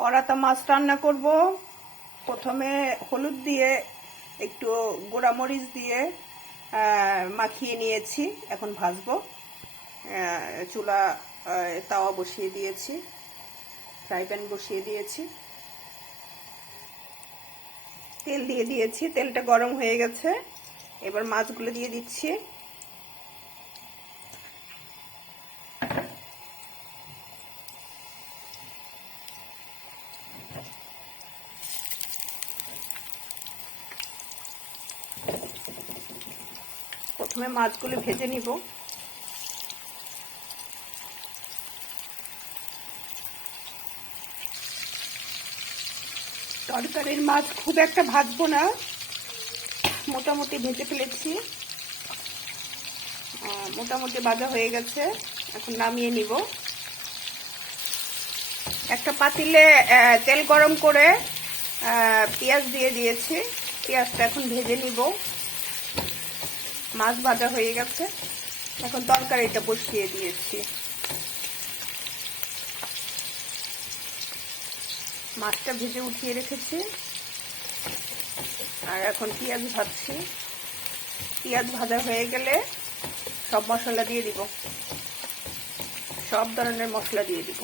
কড়াতে মাছ রান্না করব। প্রথমে হলুদ দিয়ে একটু গোড়ামরিচ দিয়ে মাখিয়ে নিয়েছি। এখন ভাজবো। চুলা তাওয়া বসিয়ে দিয়েছি, ফ্রাই প্যান বসিয়ে দিয়েছি, তেল দিয়ে দিয়েছি। তেলটা গরম হয়ে গেছে, এবার মাছগুলো দিয়ে দিচ্ছি। প্রথমে মাছগুলো ভেজে নিব। তরকারির মাছ খুব একটা ভাজবো না, মোটামুটি ভেজে ফেলেছি। মোটামুটি ভাজা হয়ে গেছে, এখন নামিয়ে নিব। একটা পাতিলে তেল গরম করে পেঁয়াজ দিয়ে দিয়েছি। পেঁয়াজটা এখন ভেজে নিব। মাছ ভাজা হয়ে গেছে, এখন তরকারিটা বসিয়ে দিয়েছি। মাছটা ভেজে উঠিয়ে রেখেছি, আর এখন পেঁয়াজ ভাজছি। পেঁয়াজ ভাজা হয়ে গেলে সব মশলা দিয়ে দিব, সব ধরনের মশলা দিয়ে দিব।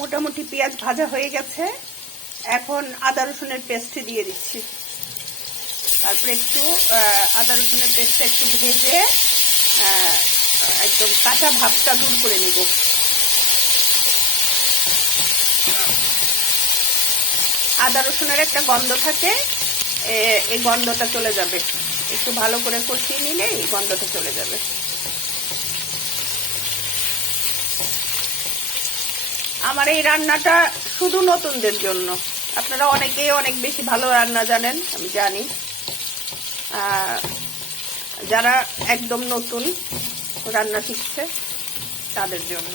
মোটামুটি পেঁয়াজ ভাজা হয়ে গেছে, এখন আদা রসুনের পেস্ট দিয়ে দিচ্ছি। তারপরে একটু আদা রসুনের পেস্টটা একটু ভেজে একদম কাঁচা ভাবটা দূর করে নিব। আদা রসুনের একটা গন্ধ থাকে, এই গন্ধটা চলে যাবে। একটু ভালো করে কষিয়ে নিলে এই গন্ধটা চলে যাবে। আমার এই রান্নাটা শুধু নতুনদের জন্য। আপনারা অনেকেই অনেক বেশি ভালো রান্না জানেন, আমি জানি। যারা একদম নতুন রান্না শিখছে তাদের জন্য।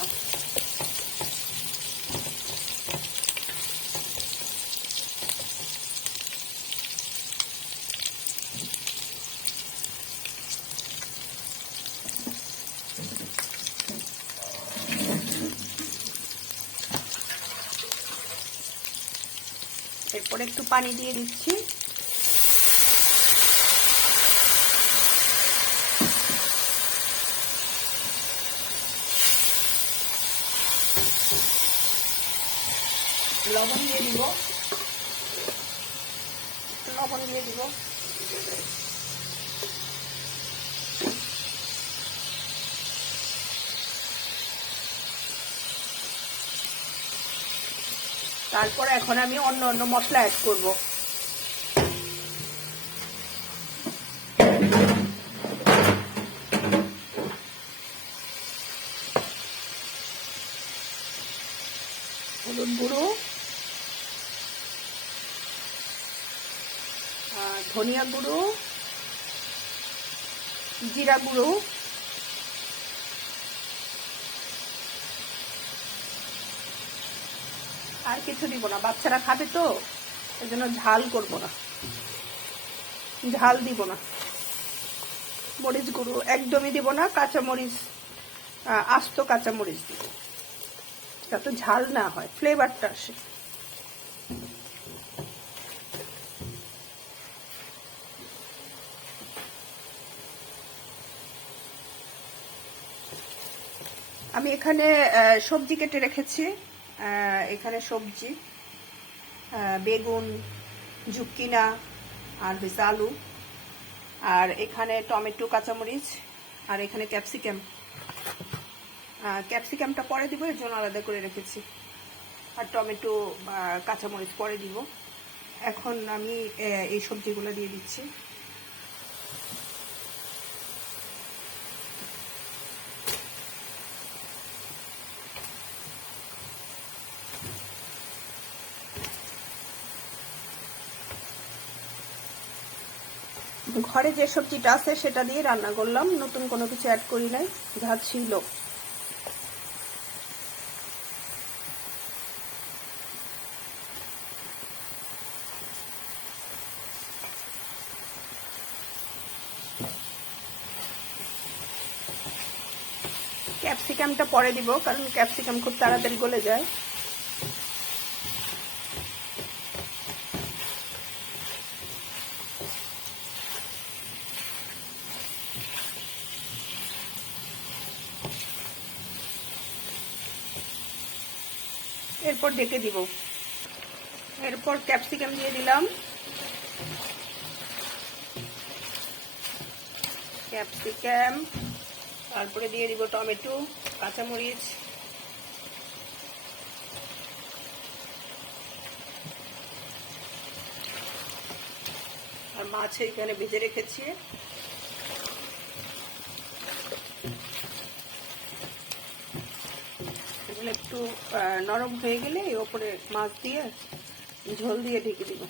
এরপরে একটু পানি দিয়ে দিচ্ছি। লবণ দিয়ে দিব, লবণ দিয়ে দিব। তারপর এখন আমি অন্য অন্য মশলা অ্যাড করব। হলুদ গুঁড়ো, ধনিয়া গুঁড়ো, জিরা গুঁড়ো, আর কিছু দিব না। বাচ্চারা খাবে তো, এই জন্য ঝাল করব না, ঝাল দিব না। মরিচ গুঁড়ো একদমই দিব না, কাঁচামরিচ, আস্ত কাঁচামরিচ দিব, যাতে ঝাল না হয়, ফ্লেভারটা আসে। আমি এখানে সবজি কেটে রেখেছি। এখানে সবজি বেগুন, ঝুক্কিনা, আর হচ্ছে আলু, আর এখানে টমেটো, কাঁচামরিচ, আর এখানে ক্যাপসিকাম। ক্যাপসিকামটা পরে দিব, এর জন্য আলাদা করে রেখেছি। আর টমেটো বা কাঁচামরিচ পরে দিব। এখন আমি এই সবজিগুলো দিয়ে দিচ্ছি। ঘরে যে সবজিটা আছে সেটা দিয়ে রান্না করলাম, নতুন কোনো কিছু অ্যাড করি নাই, যা ছিল। ক্যাপসিকামটা পরে দিব, কারণ ক্যাপসিকাম খুব তাড়াতাড়ি গলে যায়। এরপর ঢেকে দিব। এরপর ক্যাপসিকাম দিয়ে দিলাম, ক্যাপসিকাম, তারপরে দিয়ে দিব টমেটো, কাঁচামরিচ, আর মাছ এখানে ভেজে রেখেছি। এগুলো একটু নরম হয়ে গেলে এর উপরে মাছ দিয়ে ঝোল দিয়ে ঢেকে দিব।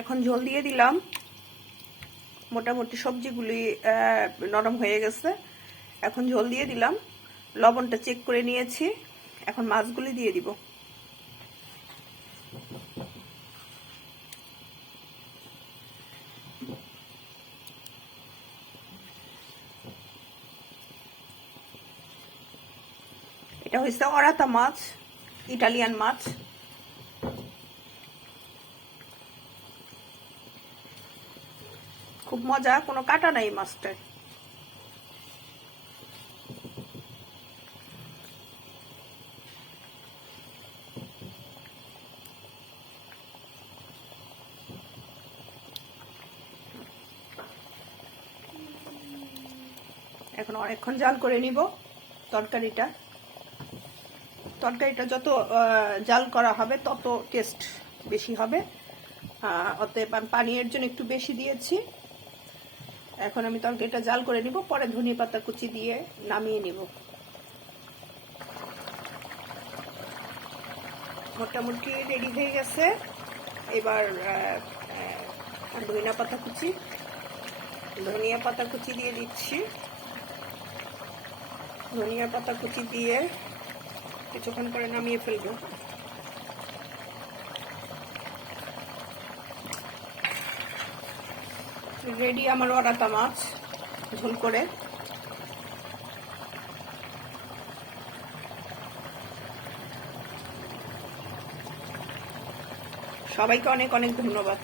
এখন ঝোল দিয়ে দিলাম। মোটামুটি সবজিগুলি নরম হয়ে গেছে, এখন ঝোল দিয়ে দিলাম। লবণটা চেক করে নিয়েছি, এখন মাছগুলি দিয়ে দিব। এটা হচ্ছে অরাতা মাছ, ইটালিয়ান মাছ। খুব মজা, কোনো কাটা নাই মাছটায়। এখন অনেকক্ষণ জাল করে নিব তরকারিটা। যত জাল করা হবে তত টেস্ট বেশি হবে। অতএব আমি পানির জন্য একটু বেশি দিয়েছি। এখন আমি তরকারিটা জাল করে নিব, পরে ধনিয়া পাতা কুচি দিয়ে নামিয়ে নিব। মোটামুটি রেডি হয়ে গেছে। এবার ধনিয়া পাতা কুচি দিয়ে দিচ্ছি। ধনিয়া পাতা কুচি দিয়ে কিছুক্ষণ পরে নামিয়ে ফেলবো। রেডি আমার অরাতা মাছ ঝোল করে। সবাইকে অনেক অনেক ধন্যবাদ।